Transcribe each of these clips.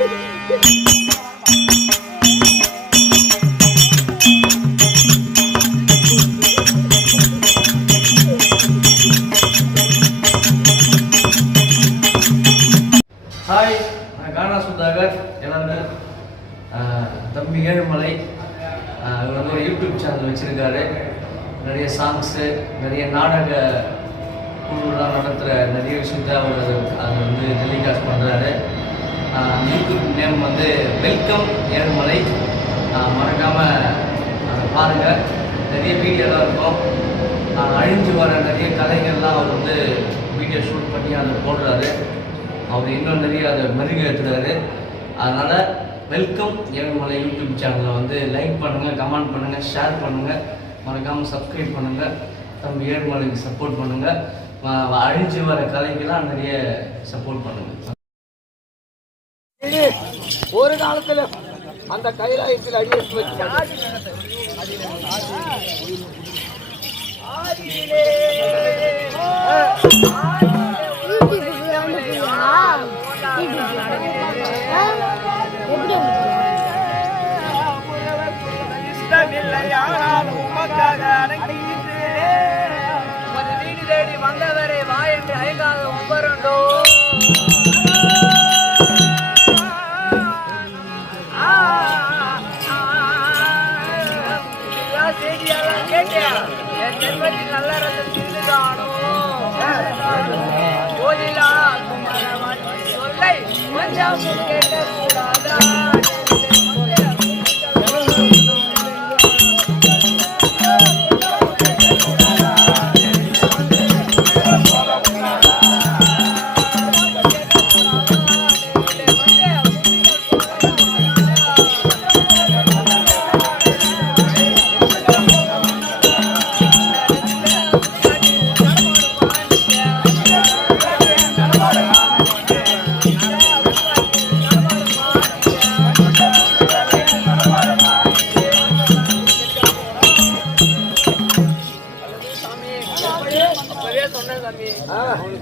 Hi, கானா சுதாகர். எல்லாரும் தம்பி ஏழுமலை இவர் வந்து ஒரு யூடியூப் சேனல் வச்சுருக்காரு. நிறைய சாங்ஸு, நிறைய நாடக குழுலாம் நடத்துகிற நிறைய விஷயத்த அவர் அதை வந்து டெலிகாஸ்ட் பண்ணுறாரு. யூடியூப் நேம் வந்து வெல்கம் ஏழுமலை. மறக்காமல் அதை பாருங்கள். நிறைய வீடியோலாம் இருக்கும். அழிஞ்சு வர நிறைய கதைகள்லாம் அவர் வந்து வீடியோ ஷூட் பண்ணி அதை போடுறாரு. அவர் இன்னும் நிறைய அதை மெருகேற்றுறாரு. அதனால் வெல்கம் ஏழுமலை யூடியூப் சேனலை வந்து லைக் பண்ணுங்கள், கமெண்ட் பண்ணுங்கள், ஷேர் பண்ணுங்கள், மறக்காமல் சப்ஸ்கிரைப் பண்ணுங்கள். தம்பி ஏழுமலைக்கு சப்போர்ட் பண்ணுங்கள். அழிஞ்சு வர கலைக்கெல்லாம் நிறைய சப்போர்ட் பண்ணுங்கள். ஒரு காலத்தில் அந்த கைலாயத்தில் அடியெடுத்து வச்சாங்க. வந்தவரை வா என்று ஐந்தாவது ஒவ்வொருண்டோ செய்தியெல்லாம் கேட்டேன். என் ஜென்மத்தில் நல்ல ரசம் சிந்துதானோ போதிலா சொல்லை கொஞ்சம் கேட்கக்கூடாதா?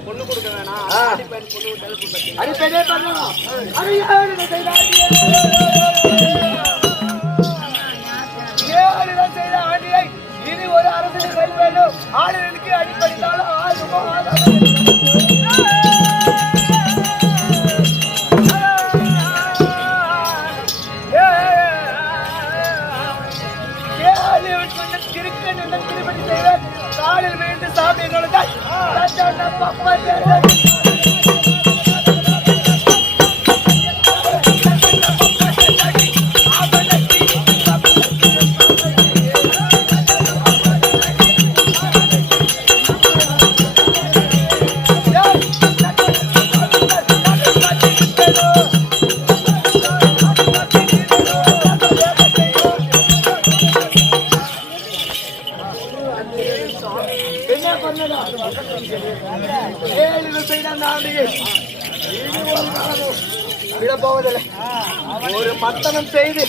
பொண்ணு கொடுக்க வேணாம், அடிப்பேனே பண்ணலாம். செய்த ஆண்டியை இனி ஒரு அரசு கைப்பேனும் ஆளுநருக்கு அடிப்படைத்தாலும் திருப்பதி செய்வேன். காலில் விழுந்து சாமி நுழைந்தால் விடப்போவதில்லை. ஒரு மத்தனம் செய்து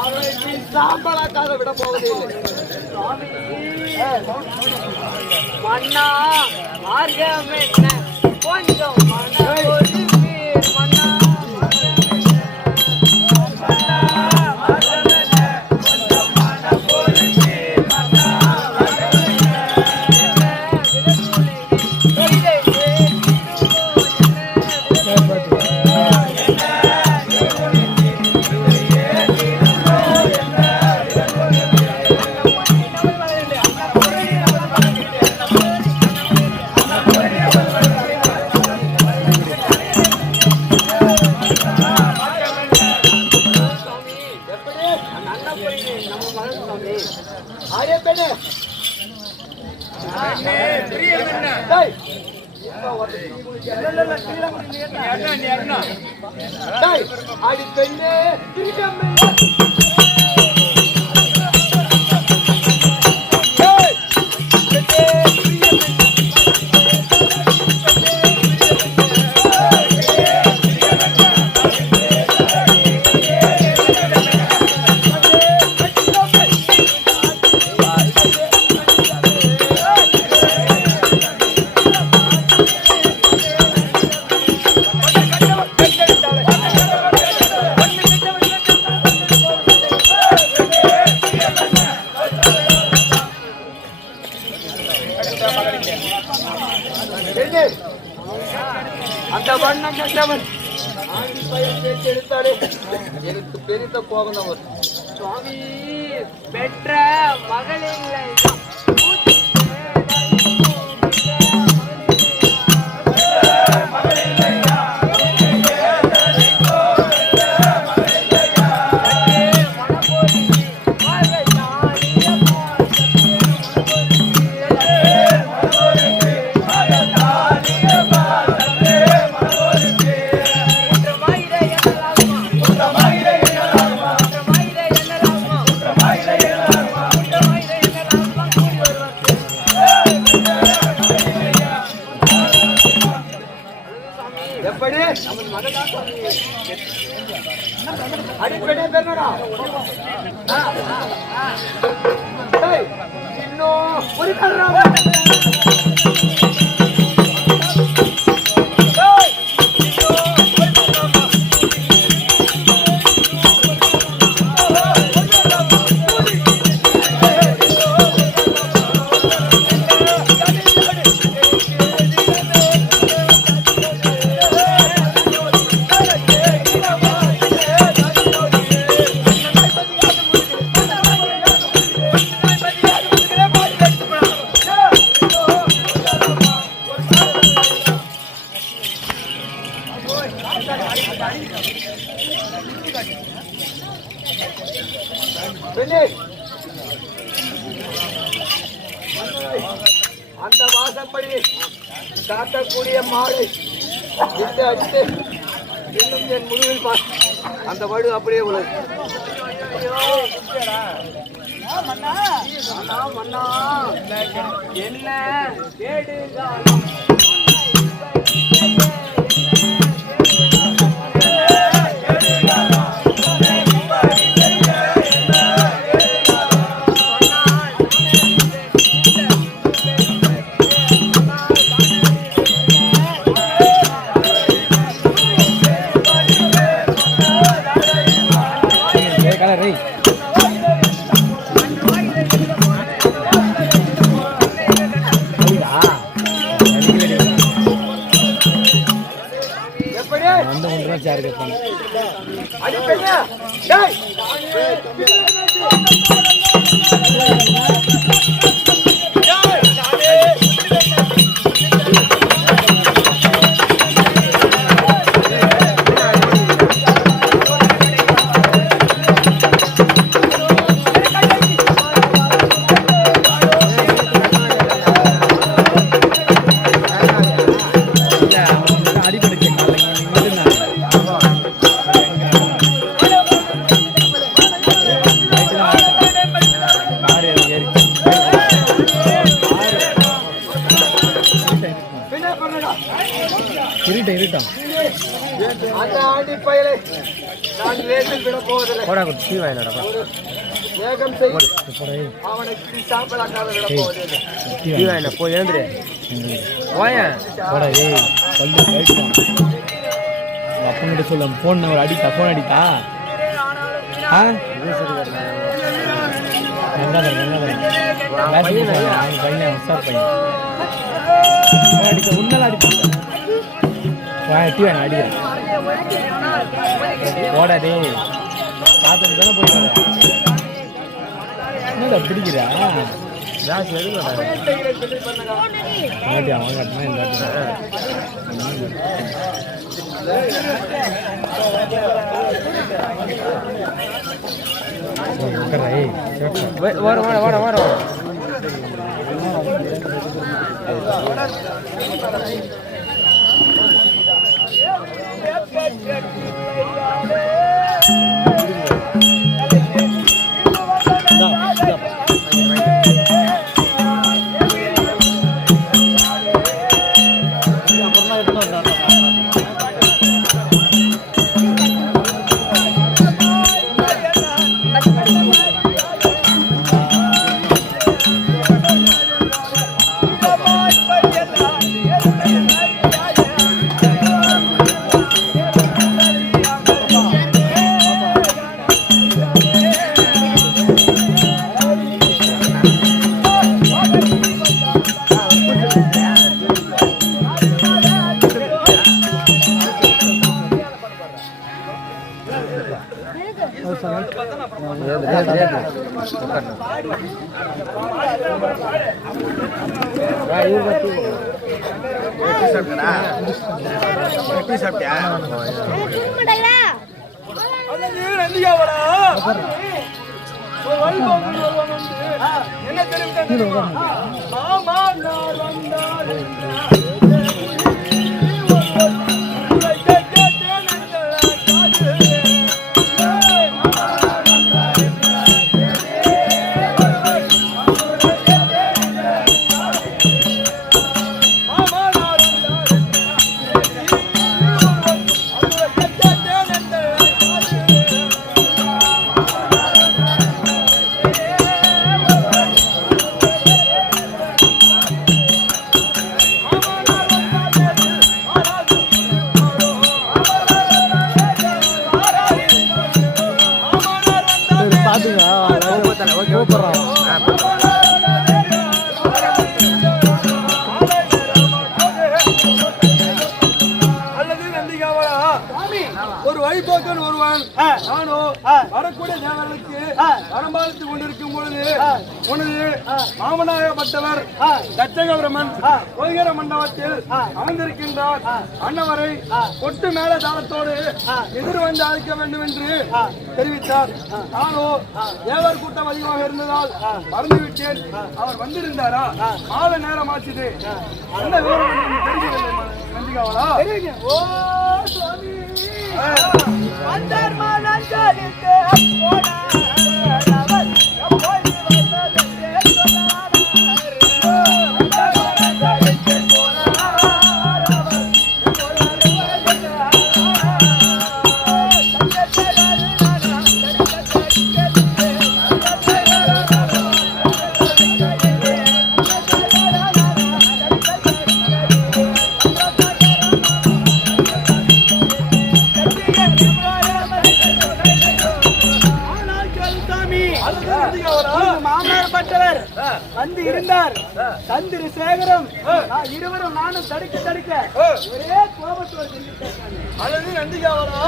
அவரை சாம்பலாக்காக விடப்போவதில்லை. மன்னா மார்க்கம் என்ன கொஞ்சம் அடி பெண்ணே ஆண்டி பையன் பேச்சு எடுத்தாலே எனக்கு பெரிய கோபம் தான் வரும். சுவாமி பெற்ற மகளில்லை எப்படி அடிப்படை பெருமடா இன்னும் ஒரு கல்றாம அந்த வாசப்படி காட்டக்கூடிய மாலை விட்டு அடித்து இன்னும் என் முதுகில் அந்த வடு அப்படியே உள்ளது. என்ன கேடுகாலம் அப்பங்கிட்ட சொல்ல போன் ஒரு அடிக்கா போன் அடிக்கா உன்னால அடிப்பாங்க அடிக்கிறேன் போடாதே பார்த்து தானே போயிட்டு என்னடா பிடிக்கிறா ஜாஸ்தி எதுக்கு வாங்கட்டுமா இந்த வர Yeah. என்ன தெரியும் மாமா நான் வந்தால் ஒரு வழிபோக்கன் ஒருவன் நானோ வரக்கூடிய தேவர்களுக்கு வரம்பாலித்து கொண்டிருக்கும் பொழுது உனது மாமனாகப்பட்டவர் தட்சக பிரம்மன் கோகிர மண்டபத்தில் அமர்ந்திருக்கின்றார். அன்னவரை கொட்டு மேல தாளத்தோடு எதிர் வந்து அழைக்க வேண்டும் என்று தெரிவித்தார். நானோ தேவர் கூட்டம் அதிகமாக இருந்ததால் மறந்துவிட்டேன். அவர் வந்திருந்தாரா? மாலை நேரம் ஆச்சுது. என்ன விவரம் தெரிஞ்சுக்கவில்லை நந்திகாவலா? அந்தர் மனஞ்சலித்து போனார் போய் வந்ததே சொன்னார். மாமனார்பட்டவர் வந்து இருந்தார். தந்திரி சேகரம் இருவரும் நானும் தடுக்க தடுக்க ஒரே கோபத்தோடு அல்லது நந்திகாவலா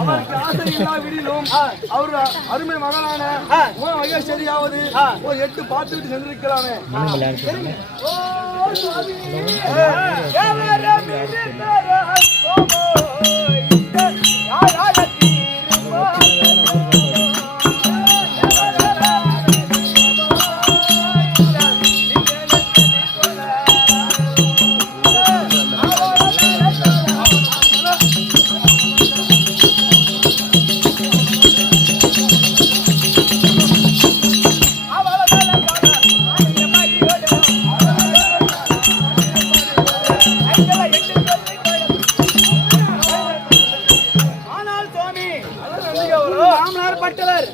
அவருக்கு ஆசையில்லா விடிலும் அவர் அருமை மகனான மகேஸ்வரியாவது ஒரு 8 பார்த்துட்டு சென்றிருக்கலாமே. மாமனார்பட்டவர்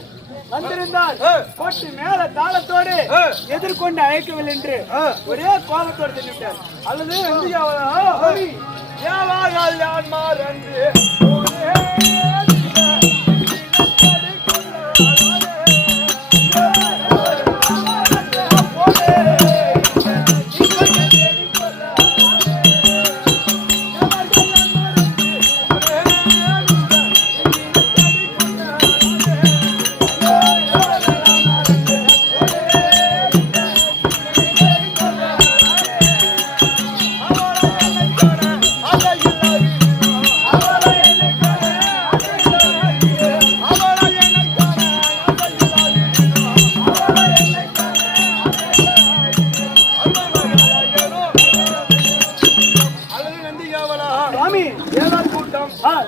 வந்திருந்தால் கொட்டு மேல தாளத்தோடு எதிர்கொண்டு அழைக்கவில்லை என்று ஒரே கோபத்தோடு தெரிவித்தார். அல்லது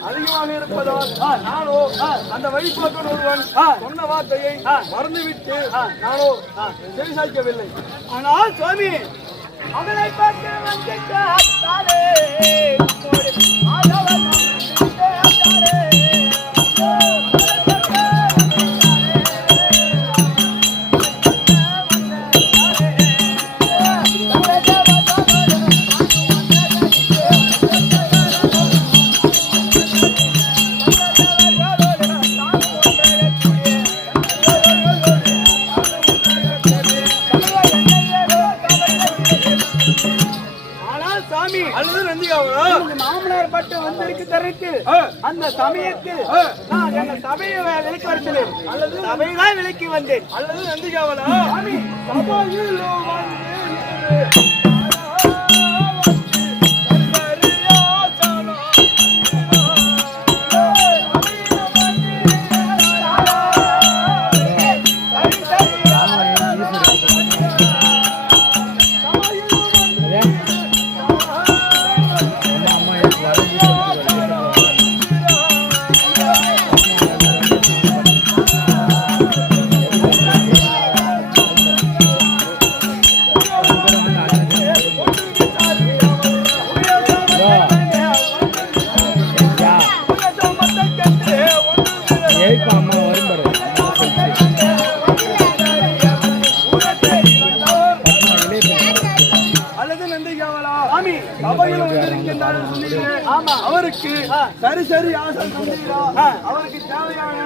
அதிகமாக இருப்பதால் நானோ அந்த வழிபாட்டு ஒருவன் சொன்ன வார்த்தையை மறந்துவிட்டு நானோ செவிசாய்க்கவில்லை. ஆனால் சுவாமி அவளை பார்த்து வந்துட்டாரே மாமனார் பட்டு வந்திருக்கு தருக்கு அந்த சமயத்தில் நான் எங்க சபையை விலைக்கு வருகிறேன் அல்லது சபையெல்லாம் விலைக்கு வந்தேன் அல்லது நந்திகாவலா சபையில் அவருக்கு சரி சரி ஆசை அவருக்கு தேவையான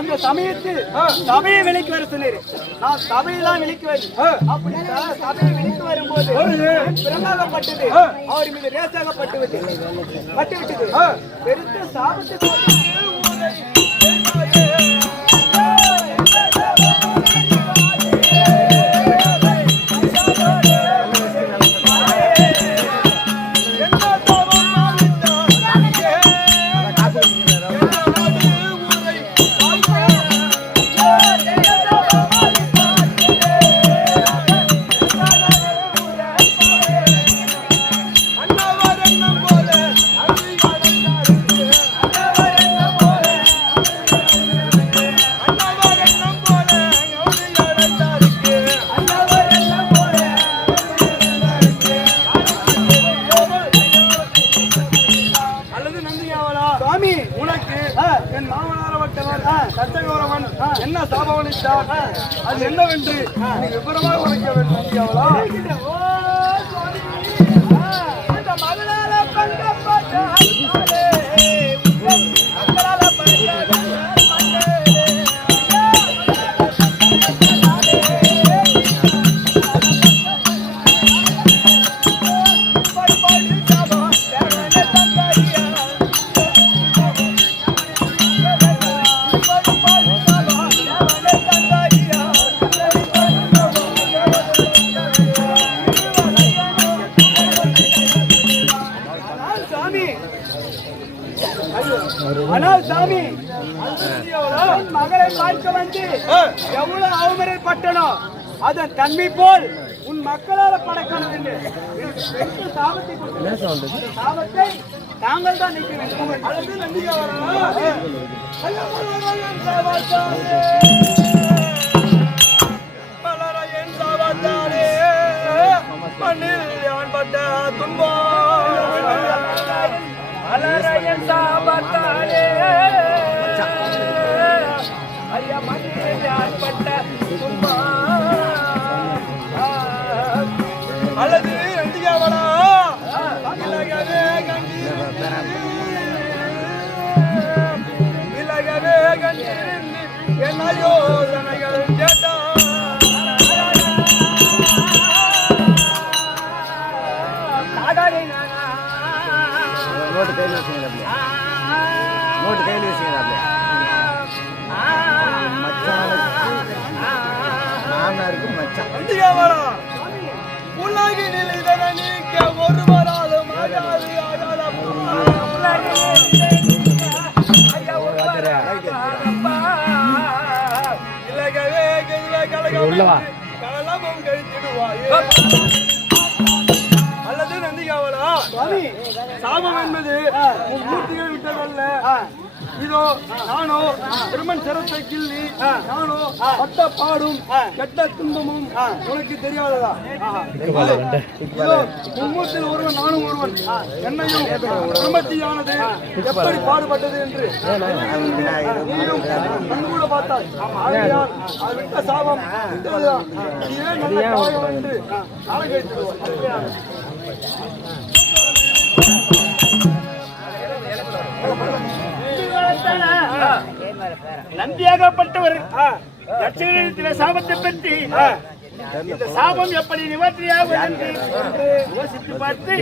அந்த சமயத்தில் சபையை விலைக்கு வர சொன்னீர். நான் சபையெல்லாம் விலைக்கு வரேன். அப்படி சபையை விலைக்கு வரும்போது பிரமாகப்பட்டது அவர் மீது ரேசாகப்பட்டு விட்டது. பெருத்த சாபத்தை என்ன சாபவனித்தார் அது என்னவென்று விவரமாக உரைக்க வேண்டும். ஆனால் சாமி மகளை பார்க்க வந்து எவ்வளவு அவமரைப்பட்டனோ அதன் தன்மை போல் உன் மக்களால் படைக்கணும் என்று சாபத்தை சாபத்தை தாங்கள் தான் நிற்க வேண்டும். அல்லது மண்ணில் யான் பட்ட துன்பம் அலரையன் சாபத்தாலே ஐயா மண்ணில் யான் பட்ட துன்பம் அல்லது நந்திகாவலா விலகவே கண்டிருந்து என்ன யோசனைகள் கேட்டா நோட்டு கையில் வச்சுக்கிறாப்ல நோட்டு கையில் வச்சுக்கிறாப்ல மாமனாருக்கு மச்சான் நந்தியாவளா உலகினில் இதனை நீக்க ஒருவராலும் ஆகாது உள்ளவா களமும் கழித்திடுவாயே அல்லது நந்திகாவலா சாபம் என்பது மூர்த்திகள் விட்டதல்ல. இதோ நானோ திருமண் சிரத்தை கிள்ளி நானோ பட்ட பாடும் கெட்ட துன்பமும் உனக்கு தெரியாததா? இதோ மும்மூர்த்தியில் ஒருவன் நானும் ஒருவன் என்னையும் குடும்பத்தியானது எப்படி பாடுபட்டது என்று நீயும் கண்கூட பார்த்தாய். ஆகையால் அது விட்ட சாபம் விட்டதுதான். நீ ஏன் நல்ல காயம் என்று நாளை கழித்திடுவாய். நந்தியாகப்பட்டவர் லட்சுமியிடத்திலே சாபத்தை பற்றி இந்த சாபம் எப்படி நிவர்த்தியாகும் என்று யோசித்து பார்த்து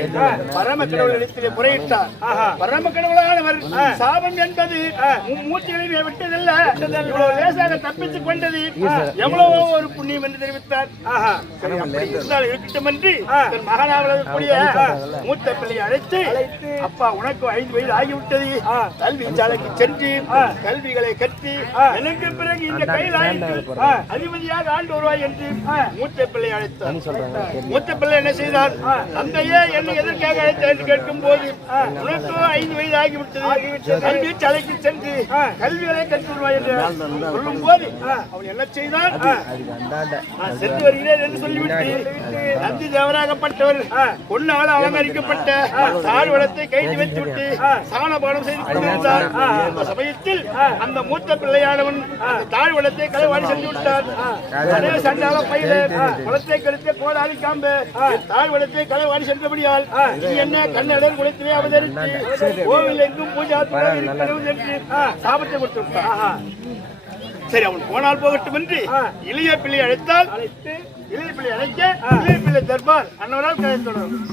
பரம கடவுளிடத்திலே முறையிட்டார். பரம கடவுளானவர் சாபம் என்பது மூச்சிகளை விட்டதல்ல, இவ்வளவு லேசாக தப்பித்துக் கொண்டது எவ்வளவோ ஒரு புண்ணியம் என்று தெரிவித்தார். இருக்கட்டும் என்று தன் மகனாகக்கூடிய மூத்த பிள்ளையை அழைத்து, அப்பா உனக்கு 5 வயது ஆகிவிட்டது, கல்வி சாலைக்கு சென்று கல்விகளை கற்று எனக்கு பிறகு இந்த கைலாயத்தில் அதிபதியாக ஆண்டு வருவாய் என்று மூத்த பிள்ளை அழைத்தார். மூத்த பிள்ளை என்ன செய்தார்? தந்தையே என்னை எதற்காக அழைத்தார் என்று கேட்கும் போது, உனக்கு 5 வயது ஆகிவிட்டது, கல்வி சாலைக்கு சென்று கல்விகளை கற்று வருவாய் என்று சொல்லும் போது அவன் என்ன செய்தான்? நான் சென்று வருகிறேன் என்று சொல்லிவிட்டு நந்தி தேவராகப்பட்டவர் பொன்னால அலங்கரிக்கப்பட்ட தாழ்வடத்தை கைது வைத்துவிட்டு சாணபானம் செய்து கொண்டிருந்தார். அந்த சமயத்தில் அந்த மூத்த பிள்ளையானவன் தாழ்வடத்தை களவாடி சென்று விட்டார். சண்டால பயில குளத்தை கருத்த கோடாலி காம்பு தாழ்வடத்தை களவாடி சென்றபடியால் நீ என்ன கண்ணடர் குளத்திலே அவதரித்து கோவில் எங்கும் பூஜா இருக்கிறது என்று சாபத்தை கொடுத்து விட்டார். சரி, அவன் போனால் போகட்டும் என்று இளைய பிள்ளை அழைத்தால் இளைய பிள்ளை அழைக்க இளைய பிள்ளை தர்பார் அன்னவரால் கதை தொடரும்.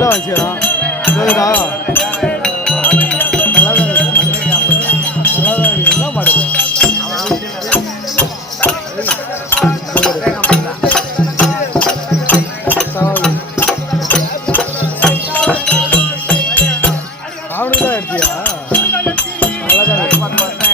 தான் வச்சுக்கலாம் என்ன மாடுது அவனுக்கு தான் எடுத்தியா நல்லா தான்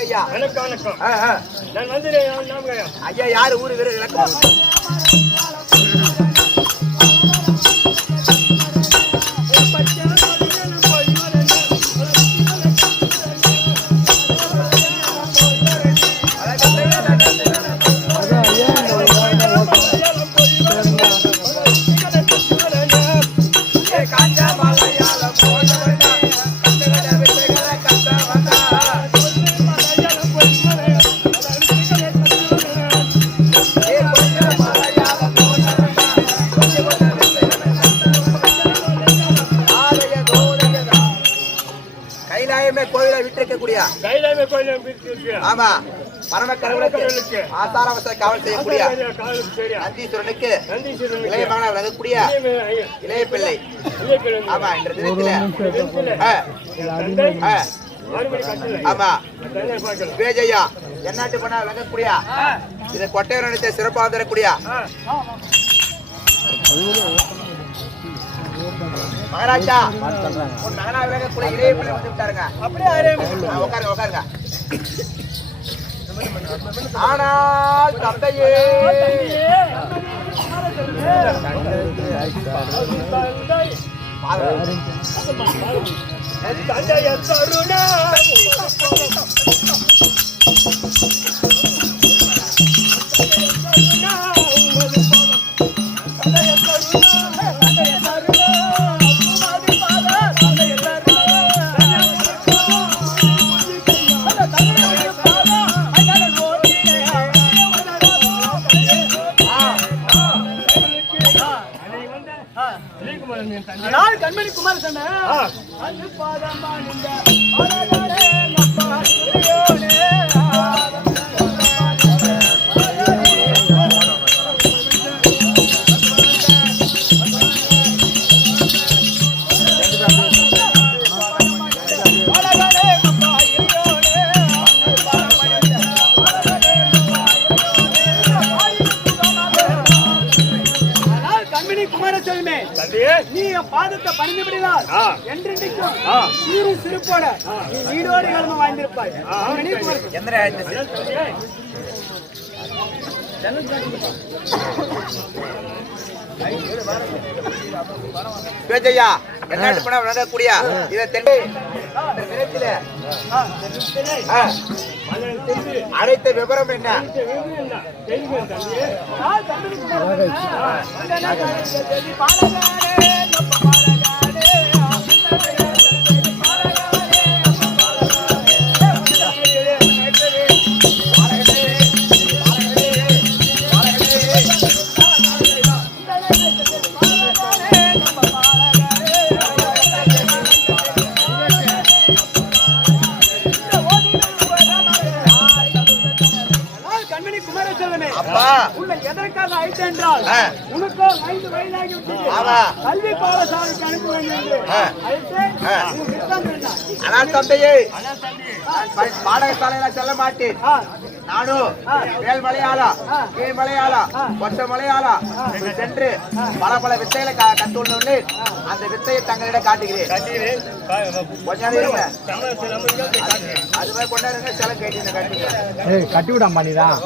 வணக்கங்க ஐயா. வணக்கம் வணக்கம். நான் வந்து ஐயா யாரு ஊரு வீர விளக்கம்? கோயிலை விட்டிருக்கக்கூடிய கைலாய கோயில் ஆமா பரம கடவுளுக்கு ஆசாரவச காவல் செய்யக்கூடிய நந்தீஸ்வரனுக்கு இளைய மகனாக விளங்கக்கூடிய இளைய பிள்ளை. ஆமா என்ற தினத்தில ஆமா விஜயா என்னாட்டு பண்ண விளங்கக்கூடிய இதை கொட்டையரத்தை சிறப்பாக தரக்கூடிய மகாராஜா உன் மகனாக விளங்கக்கூடிய இளைய பிள்ளை வந்து விட்டாருங்க. அப்படியே உட்காருங்க உட்காருங்க. ஆனால் தந்தையே கண்மணி குமார் சொன்ன நீ பாதத்தை பணிந்து விடலாம் என்றென்றைக்கும் சீரு சிறுப்போட நீ வீடோடு கிளம்ப வாழ்ந்திருப்பாய். என்னாட்டு பணம் விளங்கக்கூடிய இதை அனைத்த விவரம் என்ன? எதற்காக அழைத்த என்றால் உனக்கோ 5 வயதாகிவிட்டது. கல்வி பாடசாலைக்கு அனுப்ப வேண்டும். ஆனால் தந்தையே பாடசாலையில செல்ல மாட்டேன். நானும் மேல் மலையாளா கீழ் மலையாளா ஒற்ற மலையாளா சென்று பல பல வித்தைகளை கற்றுள்ளே அந்த வித்தையை தங்களிடம் காட்டுகிறேன். கொஞ்சம் இருங்க, அதுவே கொண்டாருங்க. சில கேட்டு கட்டி விடாம பண்ணிதான்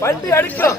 பண்டி அடிக்கும்.